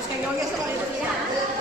es que yo ya se lo he olvidado.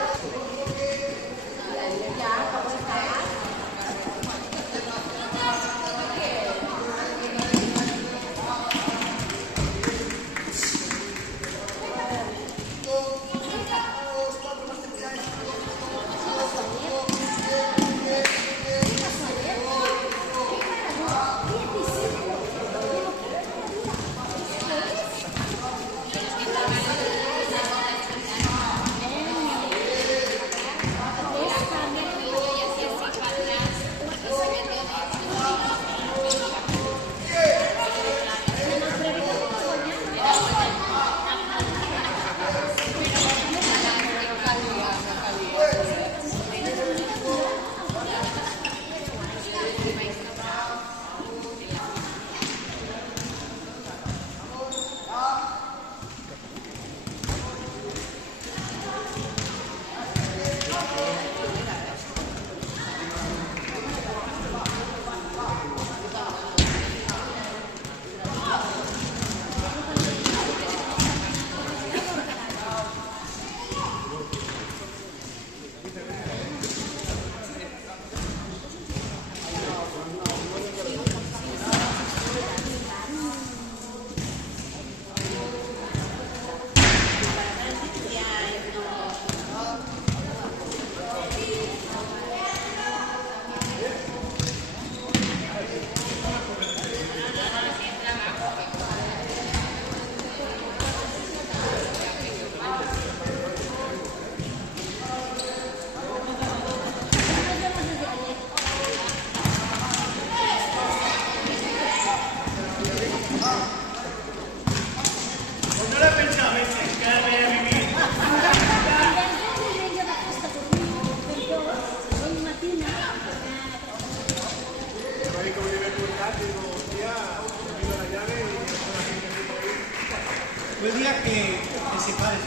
Fue el día que se padre.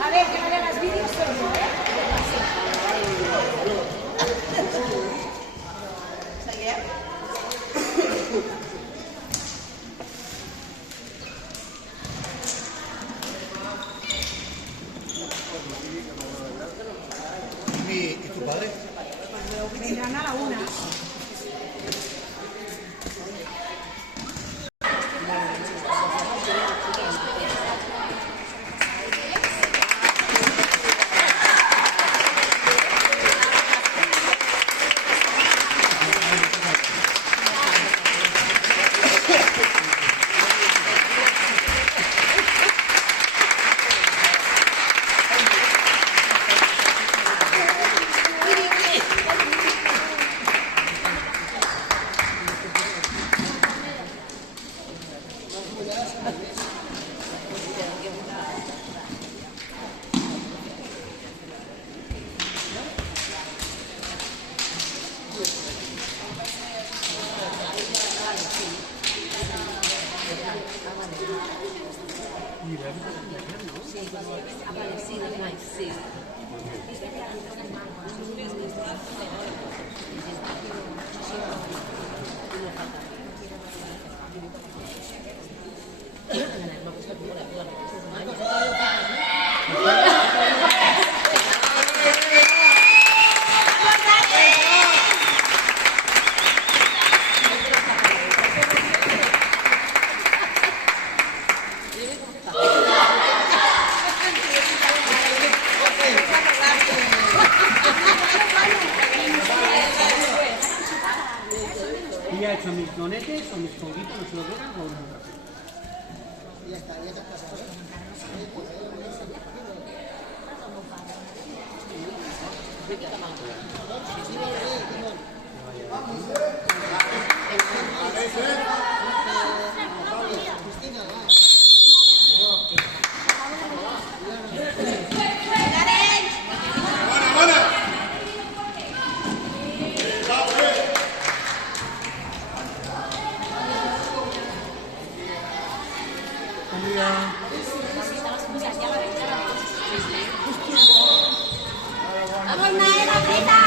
A ver, que no le hagas vídeos solo, ¿eh? ¿Y tu padre? Vendrán a la 1. Y ya he hecho mis donetes o mis conguitos, no se lo quedan con un café. Ya está, ya te has pasado. ¡Buena! ¡Vamos, Nael, aprieta!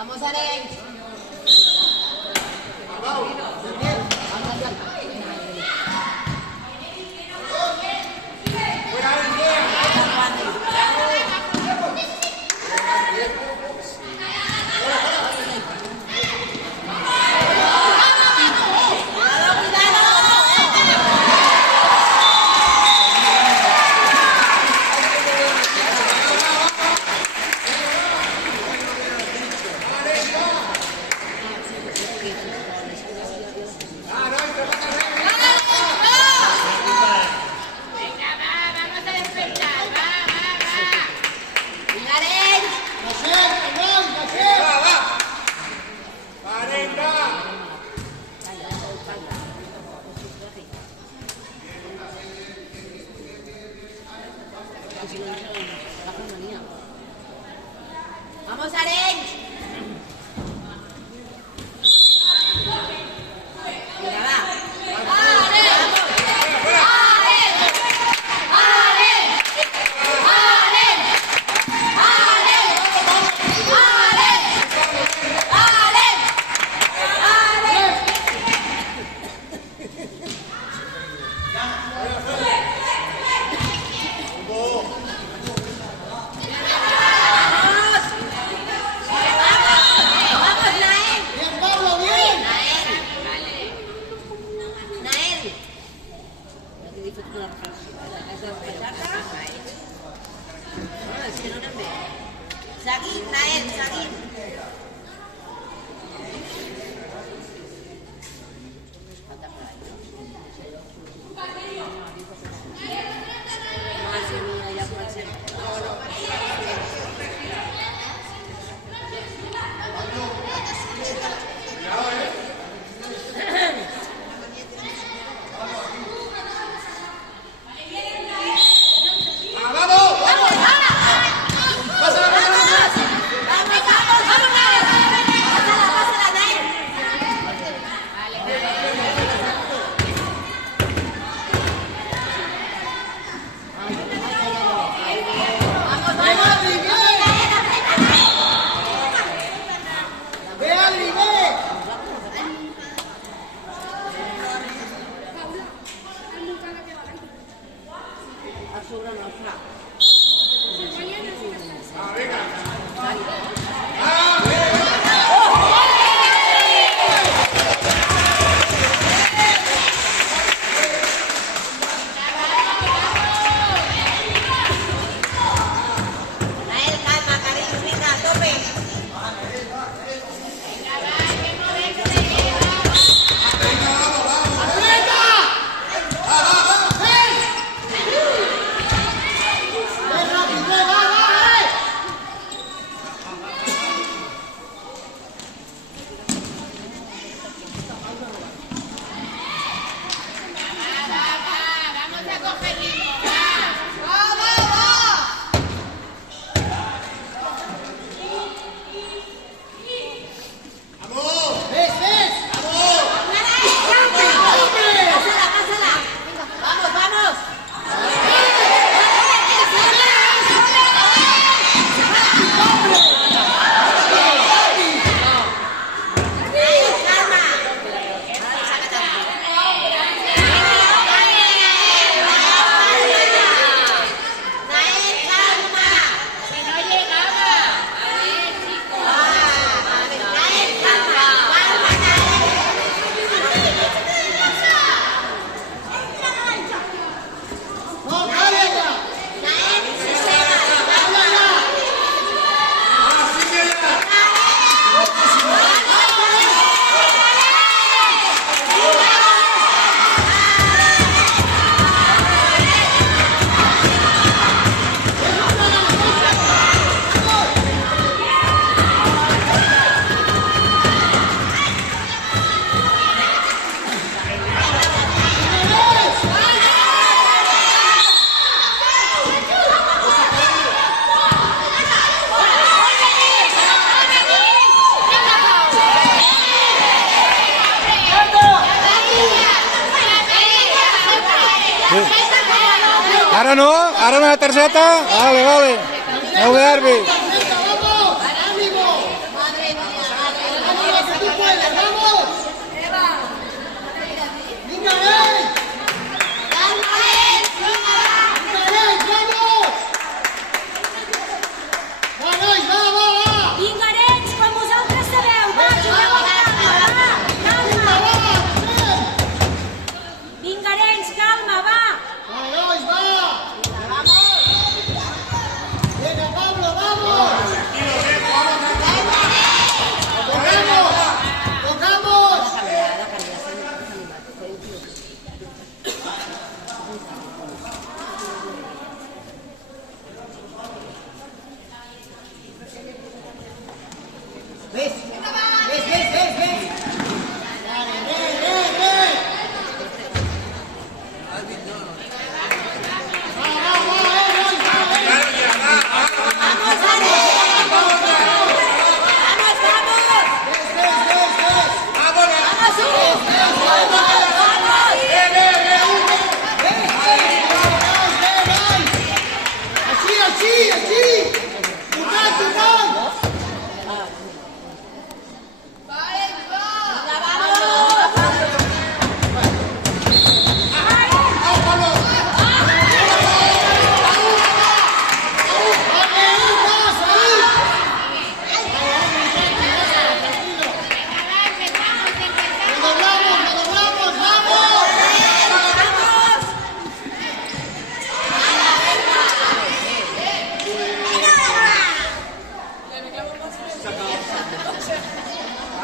Vamos, Arenys. Ara no la targeta. Vale, vale. Molt bé, àrbit. ¡Tarjeta, vamos! ¡Ánimo! Madre mía, ¡Vamos, que tú puedes! ¡Vamos! Eva. ¡Venga, ven! Calma, ¡Venga, ven! ¡Vamos! ¡Va, nois, va, va, va! Vinga, nens, quan vosaltres sabeu. Va, jugueu amb calma, va. ¡Venga, Calma. va! ven! Vinga, nens, calma, va. ¡Va, nois, va! ¡Venga, Pablo, vamos! ¡Tocamos! ¡Tocamos! ¿Ves? ¿Ves, ves, ves, ves? ¡Dale, ven, ven, ven! ¡Va, va, va, nois, va, ven! ¡Vamos, Ale! ¡Vamos, vamos! ¡Ves, ves, ves, ves! ¡Vamos, Hugo! Així, així, així! Tocant, tocant! ¡Nos doblamos, vamos!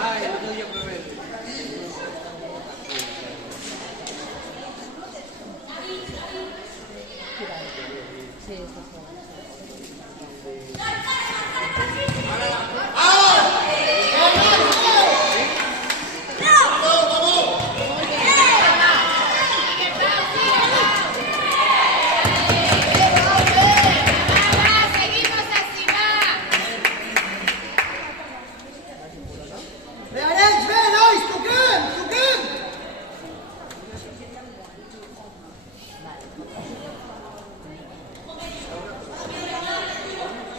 Ay, el otro día probé. Veanets, bé, nois, toquem, toquem!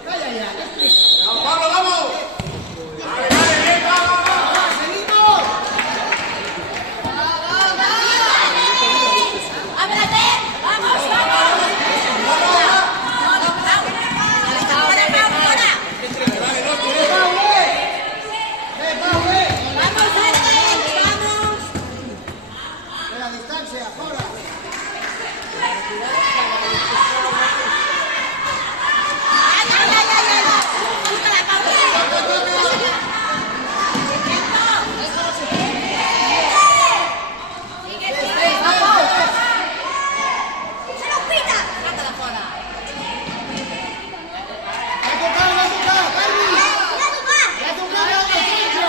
Calla ja, ja explica. Pablo, vamos. ¡Seguimos! ¡Ábrate! ¡Vamos, vamos! ¡Vamos, Ale! ¡Vamos! De la distancia, fora. ¡Ay, ay, ay, ay, ay! ¡Búscala, Pablo! Se lo pita. ¡Sácala fuera! Va a tocar, Carmi. Mira tu va. Va a tocar a la distancia.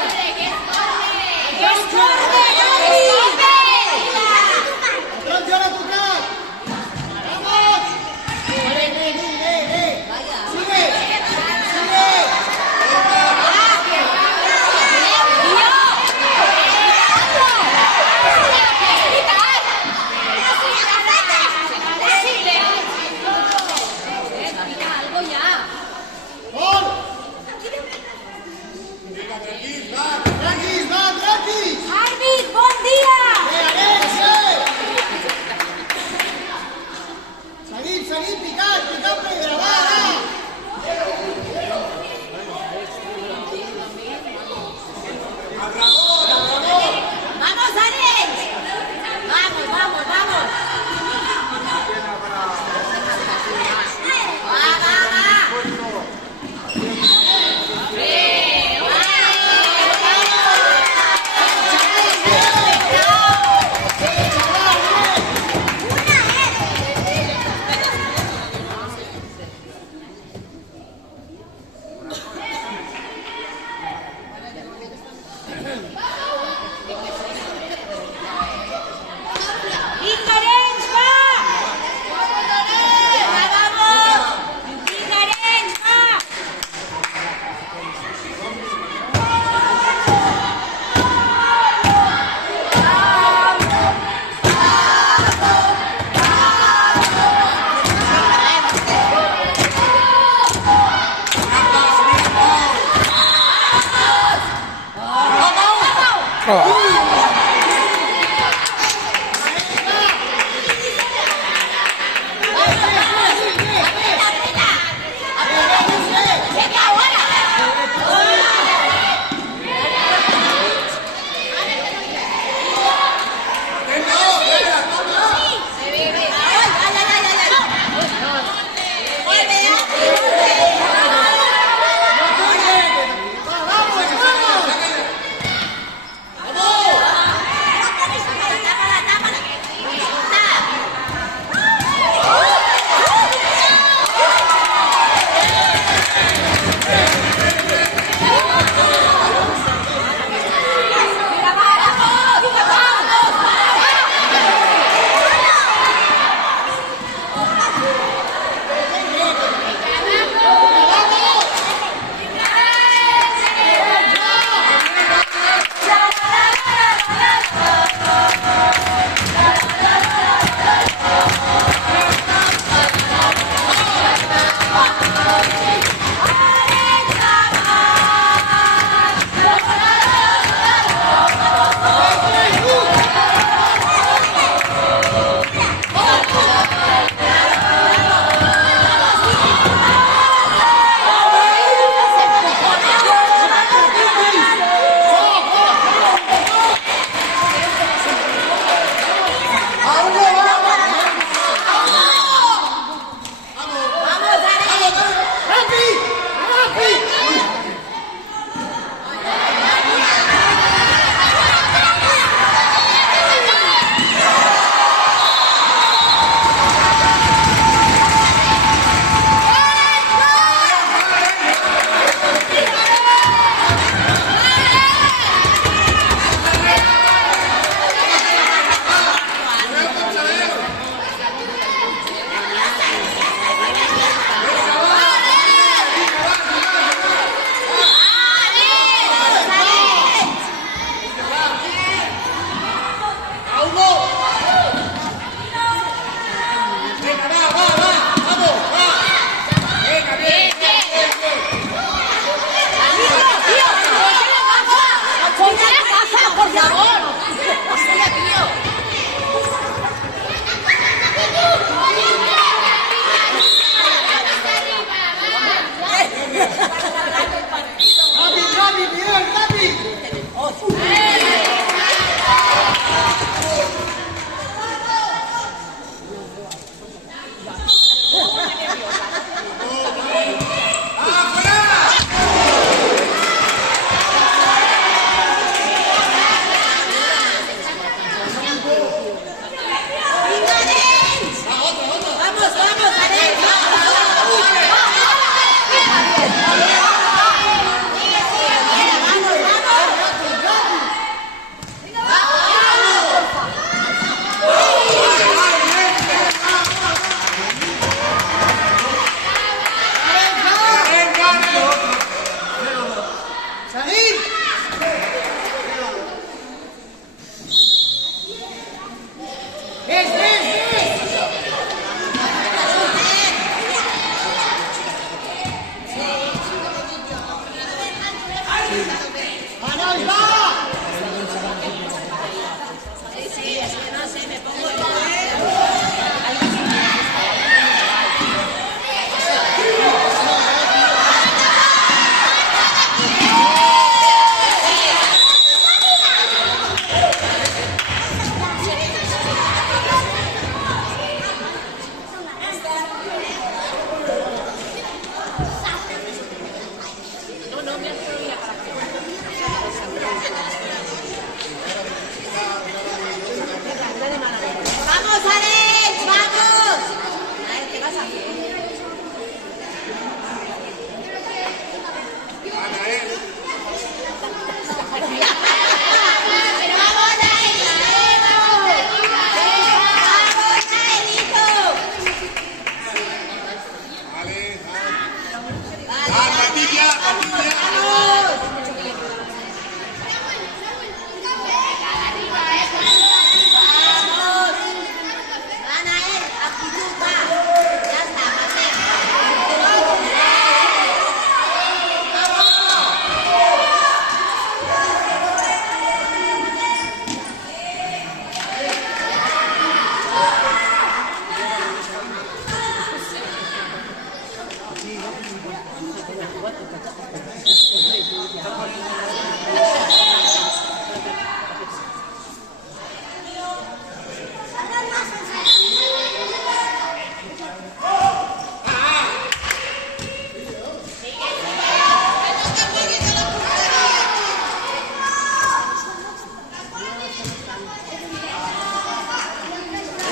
Que es corre, Gavi. Atrás ya va a tocar. ¡Vamos! ¡Ve! Vaya. ¡Sigue! ¡Sigue! Algo ya. ¡Gol! ¡Tranquis, va, tranquis! Àrbit, bon dia. Veanets, Seguim, seguim, picant, picant per gravar, va! ¡Vamos, Alex! ¡Vamos, vamos, vamos! ¡Va, va, va!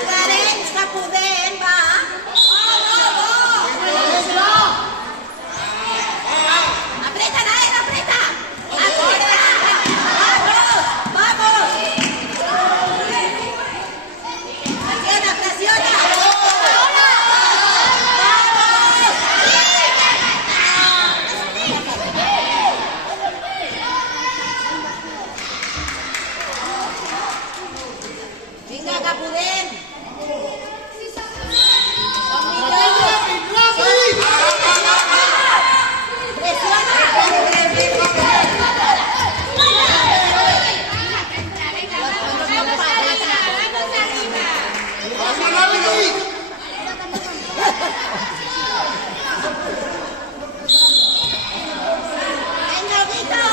Lorenç, que podem, va. Aprieta, Nael, aprieta. Aprieta. Vamos, vamos. Presiona, presiona. Vinga, que podem. Ràpid, ràpid! Ràpid! Venga, Vito.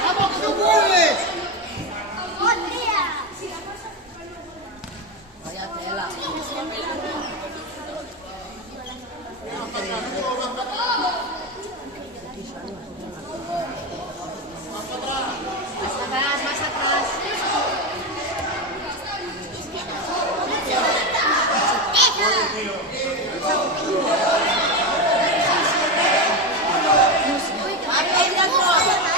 ¡Vamos, que no mueves! Más atrás, más atrás. Aprenda todo.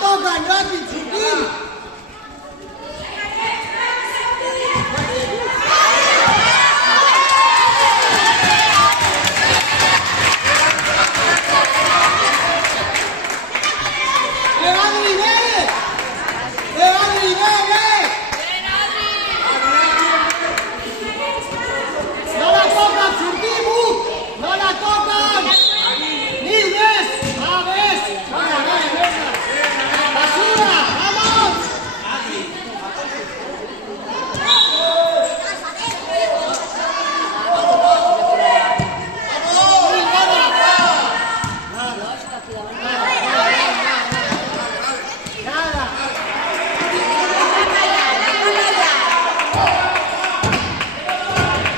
tocan, Rami, Chuquín. No la tocan, Churquibu. No la tocan. Libres. Aves. Basura. Vamos.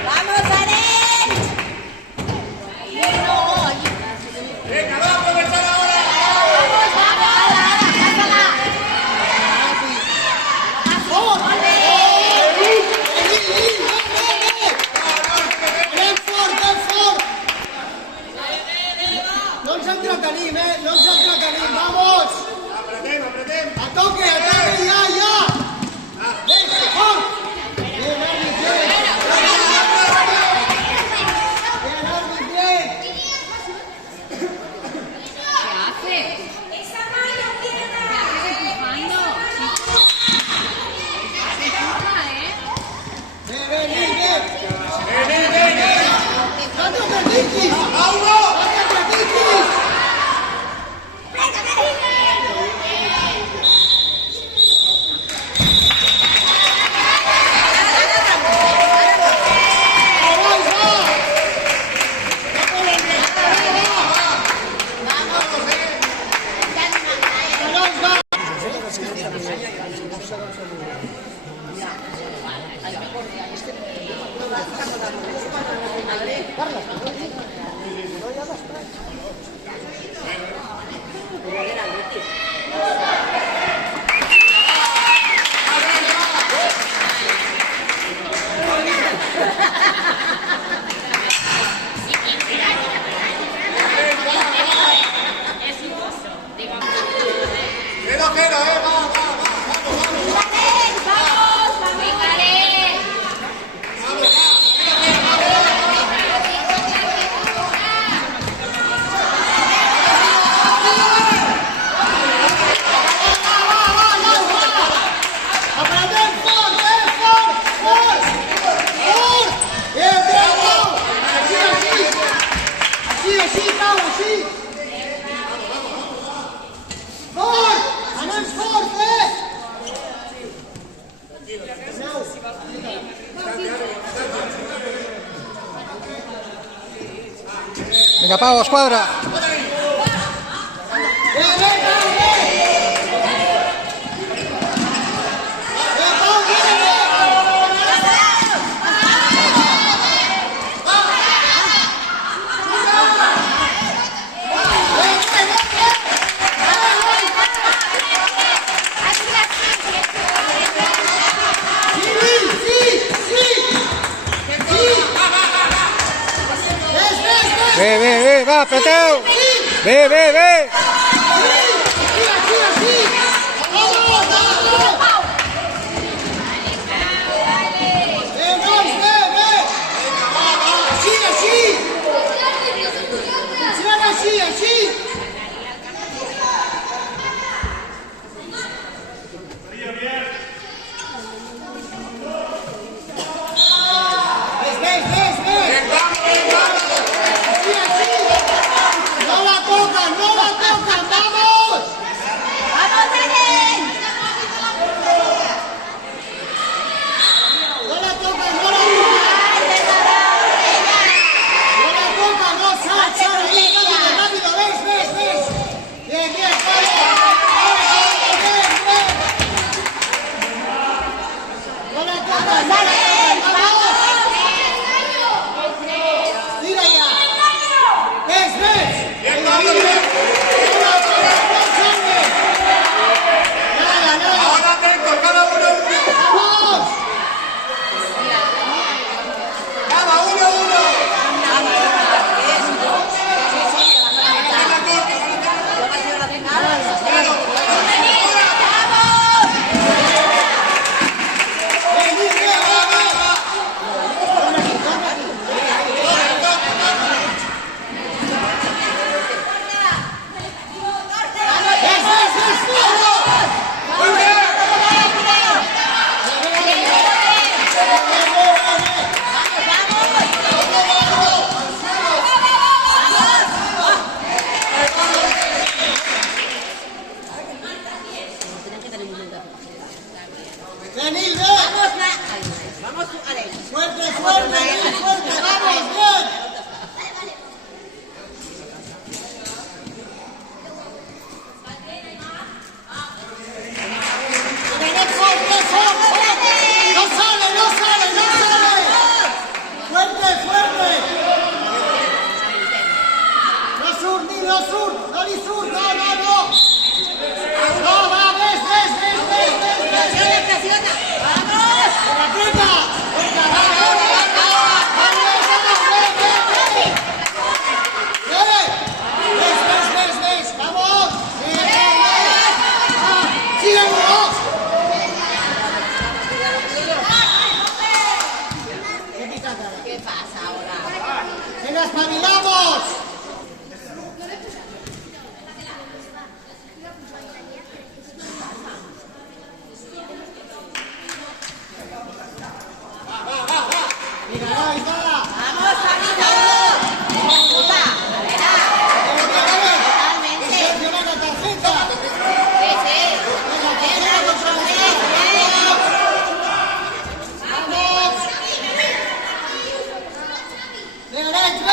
Vamos, Anet. Venga, va a aprovechar ahora. No ens entretenim, no ens entretenim, vamos! Apretem, apretem. A toque, ja, ja! Ven, fort! Bien, Arbi, bien! Bien, Arbi, bien! Esa mano tiene nada. Ven, bien! Ven. ¡Date otra Tikis! ¡Mauro! ¡Date otra Tikis! Queda, va. ¡Apretem fort, fort! Bien, bravo! Així, Pau, així! Fort! Anem fort, Venga, Pau, escuadra. Bien, Pau, bien! Bien, Pau, bien! Ve, va, apreteu. Ve. No la tocan, no la tocan. fuerte, vamos, bien. No sale, no sale, no sale. Fuerte, fuerte. No sur, ni no sur, no ni sur, no, no, no. No, va, ves. Presiona, presiona. ¡Vamos! Aprieta. ¡Ves! ¡Vamos! ¡Síganos! ¿Qué pasa ahora? ¡Que nos espabilamos! Mira, ahí está. ¡Vamos, Juanito! ¡Puta! Totalmente. Lleva la tarjeta. Sí, sí. Venga, controlé. ¡Vamos! ¡Derecho!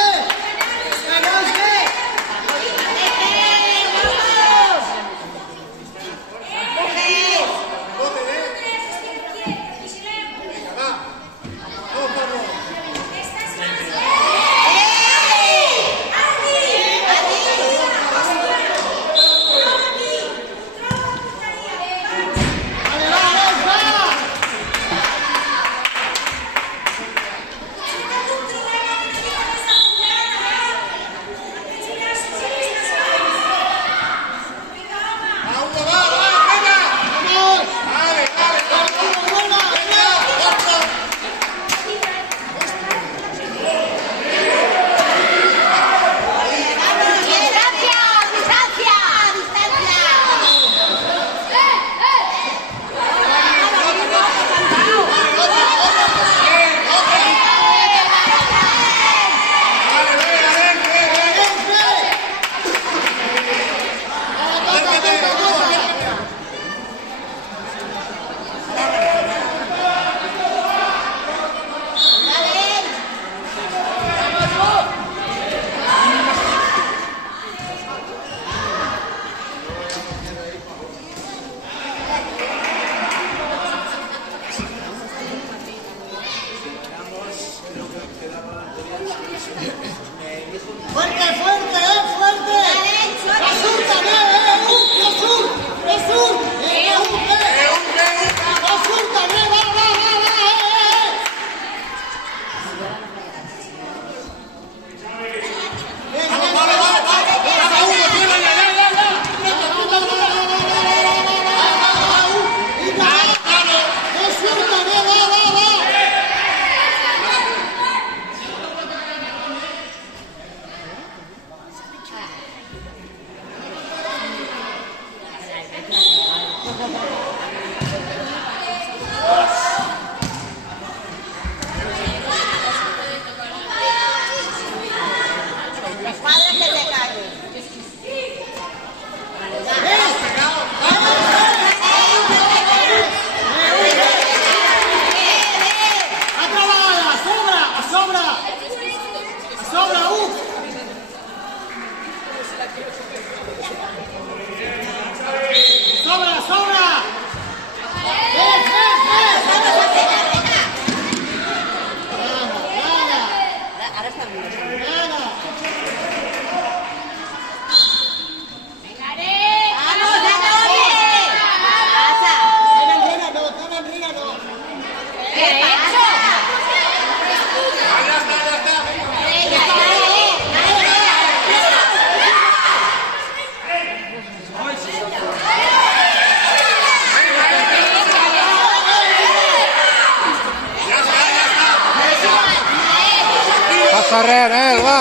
Carrer, va.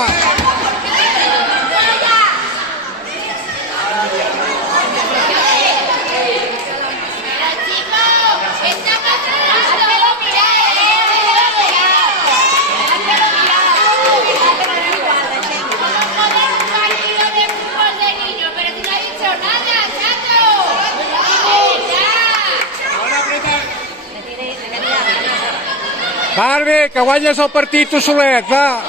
Va, Arbi, que guanyes el partit tu solet, va.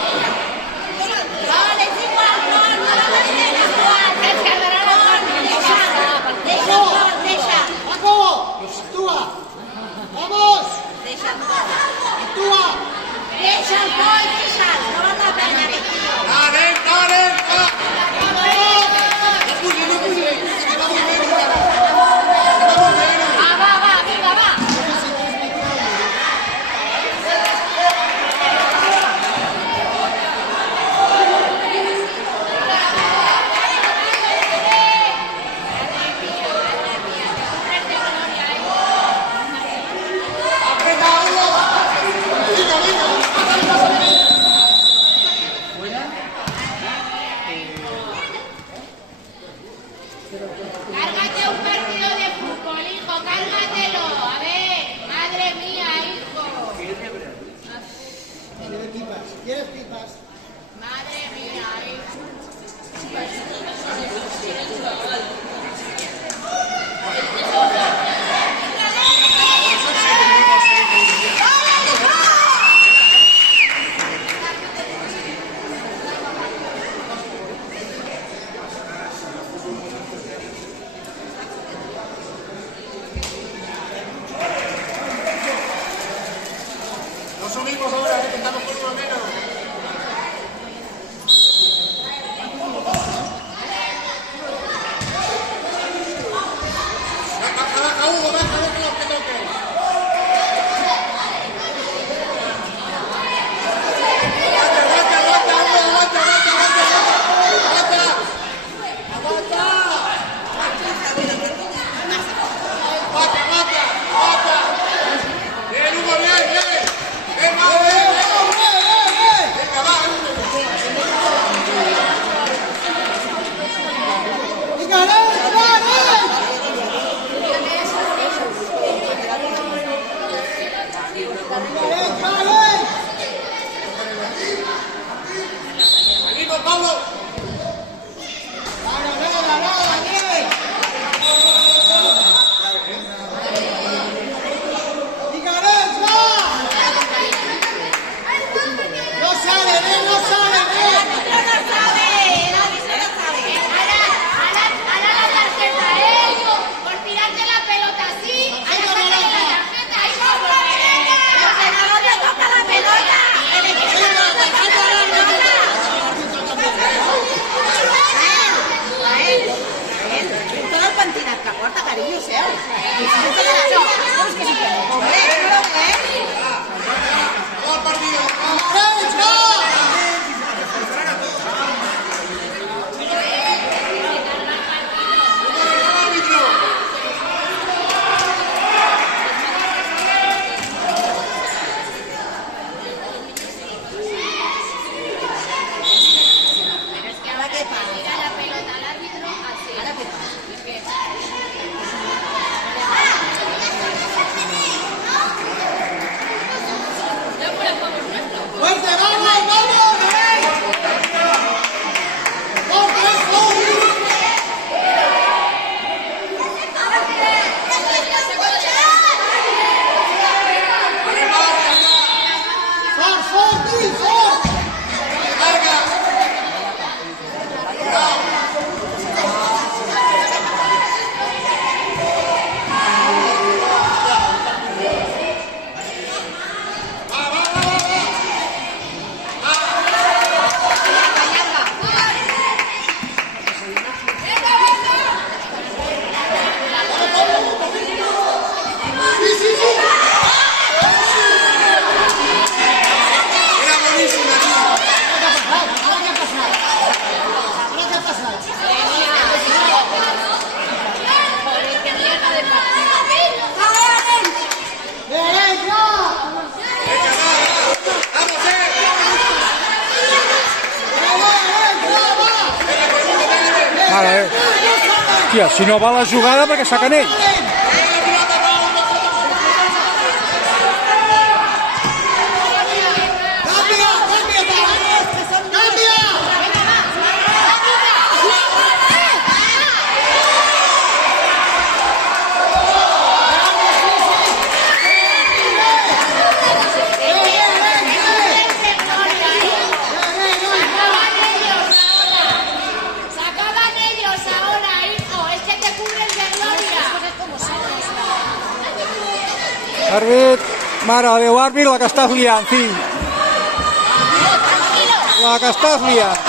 Vale, es igual, no la tienes igual. Deixa. Paco, actúa. Vamos. Deixa. Actúa. Deixa el gol, deixa. No val la pena, aquest tio. Dale, dale, va. Va, vinga, va. Cárgate un partido de fútbol, hijo, cárgatelo. A ver, madre mía, hijo. ¿Quieres pipas? Madre mía, hijo. Nos unimos ahora, que estamos por uno menos. Baja, Hugo, baja los que toquen. Aguanta. Bien, Hugo, bien. Venga, va. ¡Venga, dale! Venimos, Pablo. ¡No sale! Ahora la tarjeta, por tirarte la pelota así. Ahora sácale la tarjeta, hijo. Que no te toca la pelota. El equipo no te toca la pelota. Todo el pentinat que porta, carinyo seu. Hombre, no lo ves? Vamos al partido. Ahora qué pasa. Tira la pelota al árbitro así. Ahora qué pasa. ¡Fuerte, vamos! Hòstia, si no va la jugada perquè s'ha canell. Àrbit, mare de Déu, àrbit, la que estàs liant, fill. La que estàs liant.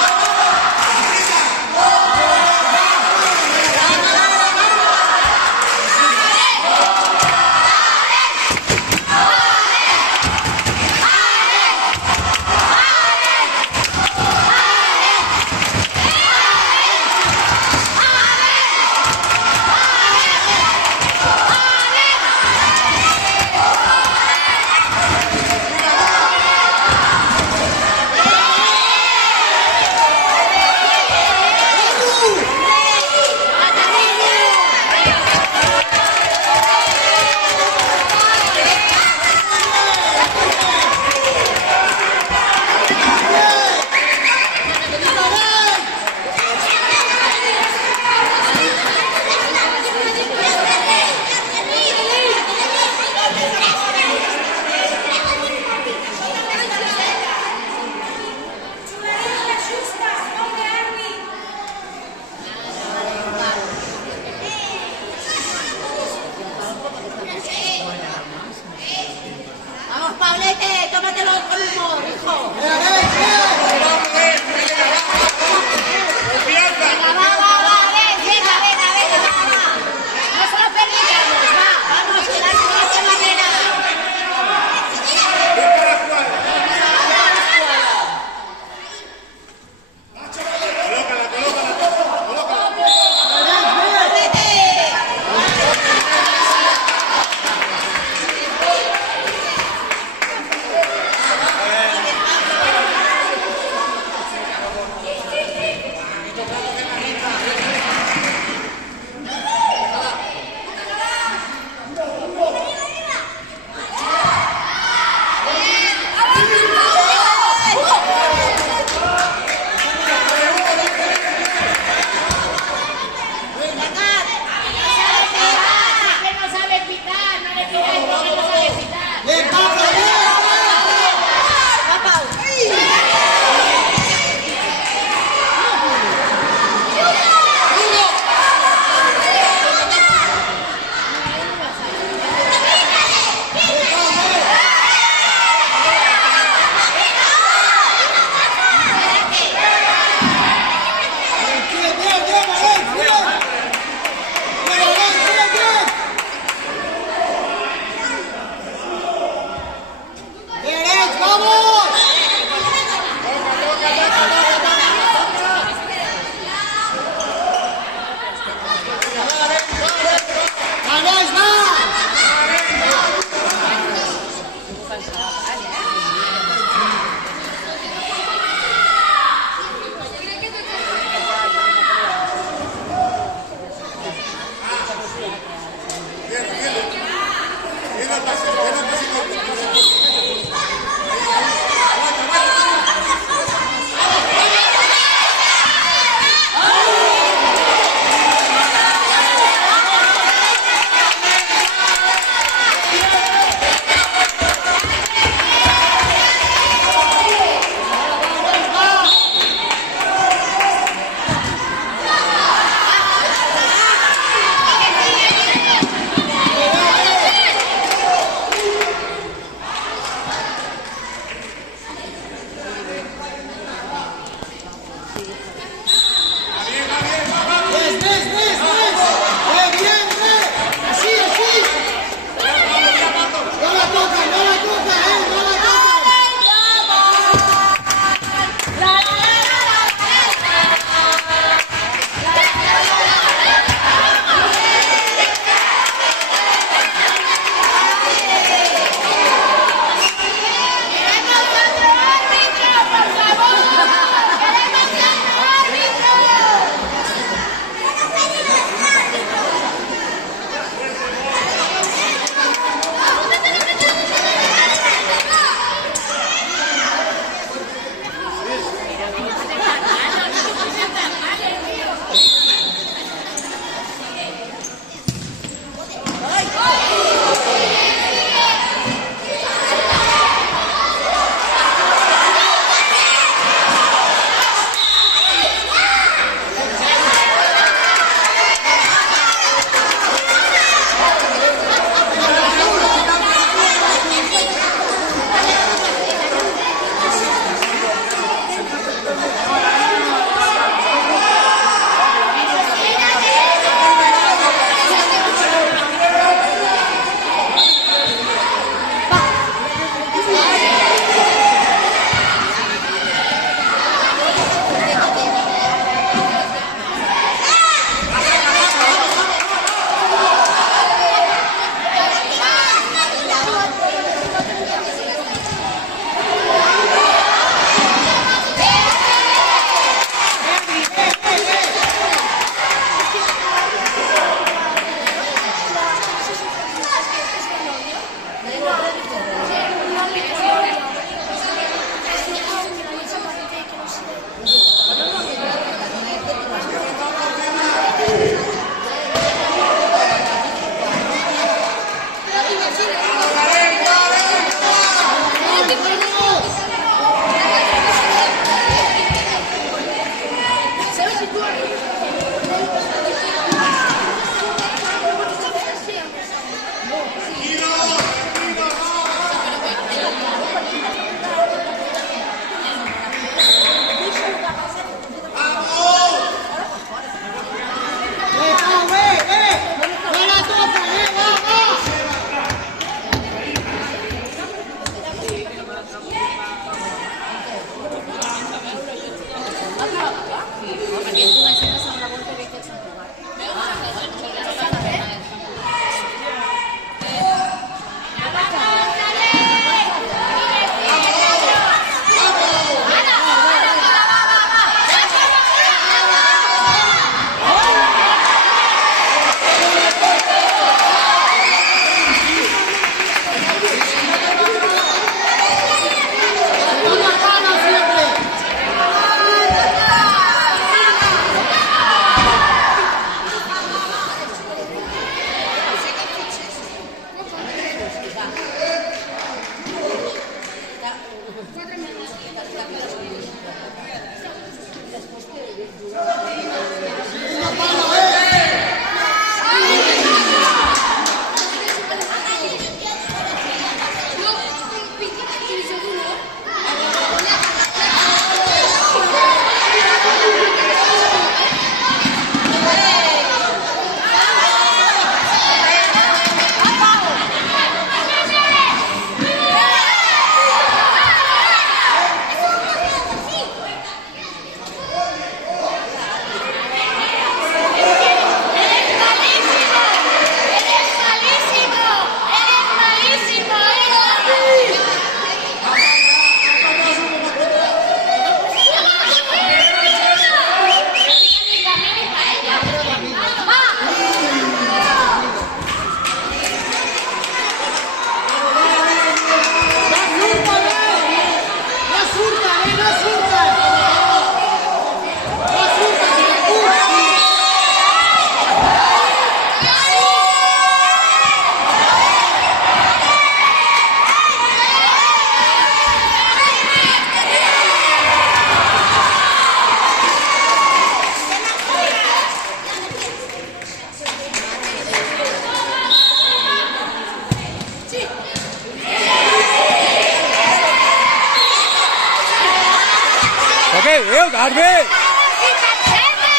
Arbi!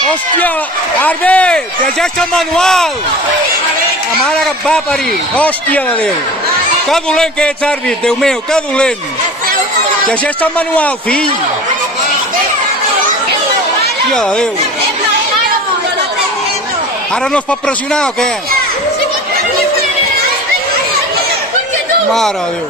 Hòstia, Arbi! Llegeix el manual! La mare que et va parir! Hòstia de Déu! Que dolent que ets, àrbit, Déu meu, que dolent! Llegeix el manual, fill! Hòstia de Déu! Ara no es pot pressionar o què? Mare de Déu!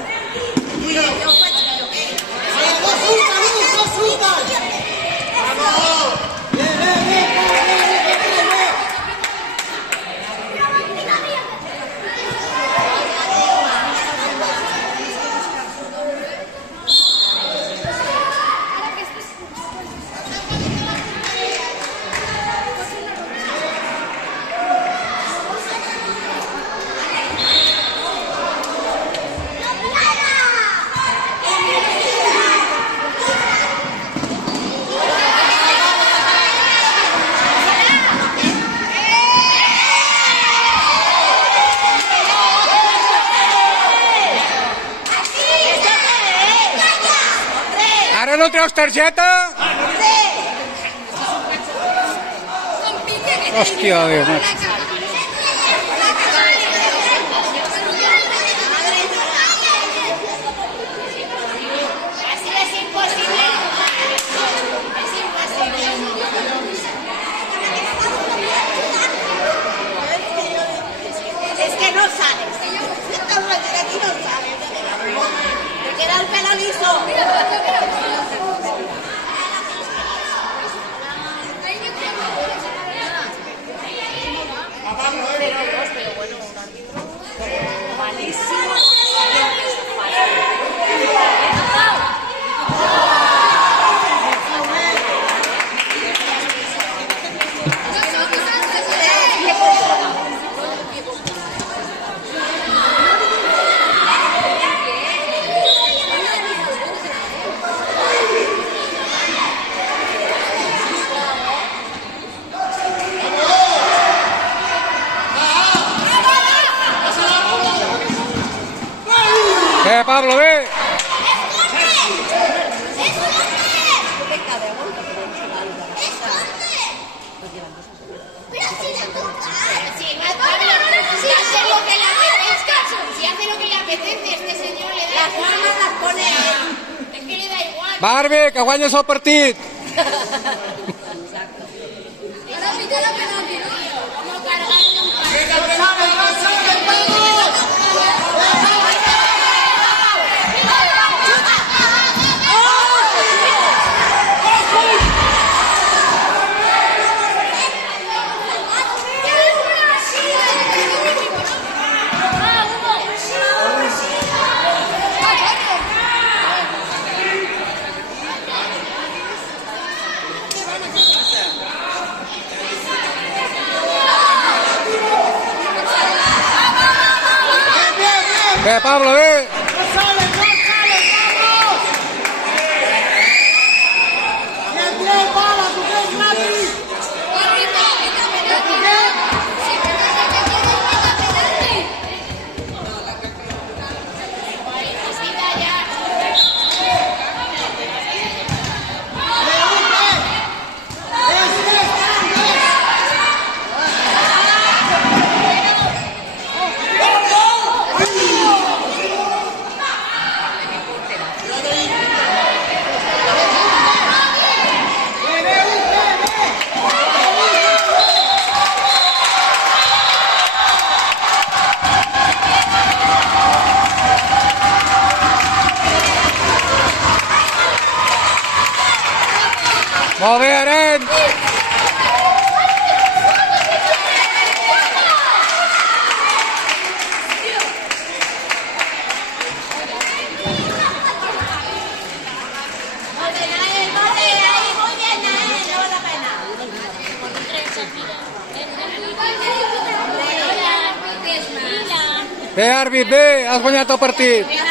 Ara no treus targeta? Hòstia, Déu, macho. Así es imposible. Es imposible. Es que no sales. Aquí no sales. Te queda el pelo liso. Pablo, ve! Si hace lo que le apetece, este señor le da Las manos las pone él. Es que le da igual. Barbi, que guanyes el partit! Como cargarle un palo. Ve, Pablo, ve! Molt bé, Aren! Bé, àrbit, bé, has guanyat el partit.